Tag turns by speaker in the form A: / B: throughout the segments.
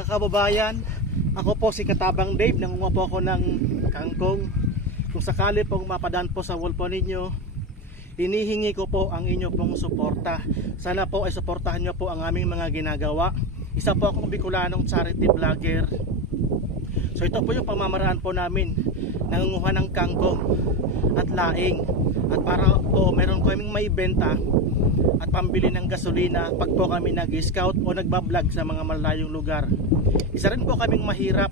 A: Mga kababayan, ako po si Katabang Dave, nangunga po ako ng kangkong. Kung sakali pong mapadaan po sa wall po ninyo, hinihingi ko po ang inyo pong suporta. Sana po ay suportahan nyo po ang aming mga ginagawa. Isa po akong Bicolanong charity vlogger. So ito po yung pamamaraan po namin. Nangunguha ng kangkong at laing. At para po meron kaming may benta pambili ng gasolina pag po kami nag-scout o nagbablog sa mga malayong lugar. Isa rin po kaming mahirap.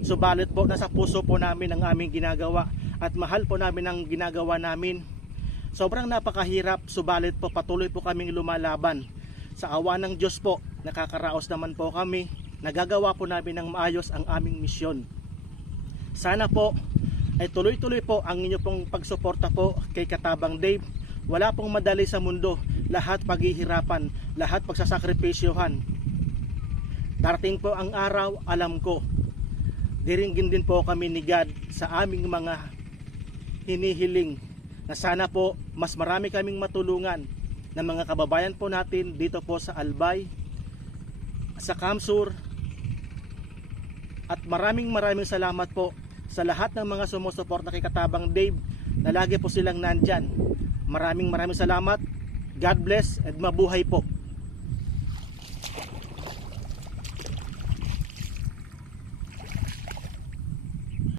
A: Subalit po nasa puso po namin ang aming ginagawa at mahal po namin ang ginagawa namin. Sobrang napakahirap, subalit po patuloy po kaming lumalaban. Sa awa ng Diyos po, nakakaraos naman po kami. Nagagawa po namin ng maayos ang aming misyon. Sana po ay tuloy-tuloy po ang inyo pong pagsuporta po kay Katabang Dave. Wala pong madali sa mundo. Lahat paghihirapan, lahat pagsasakripisyohan. Darating po ang araw, alam ko. Diringgin din po kami ni God sa aming mga hinihiling na sana po mas marami kaming matulungan ng mga kababayan po natin dito po sa Albay, sa Kamsur, at maraming maraming salamat po sa lahat ng mga sumusuporta kay Katabang Dave na lagi po silang nandyan. Maraming maraming salamat. God bless at mabuhay po.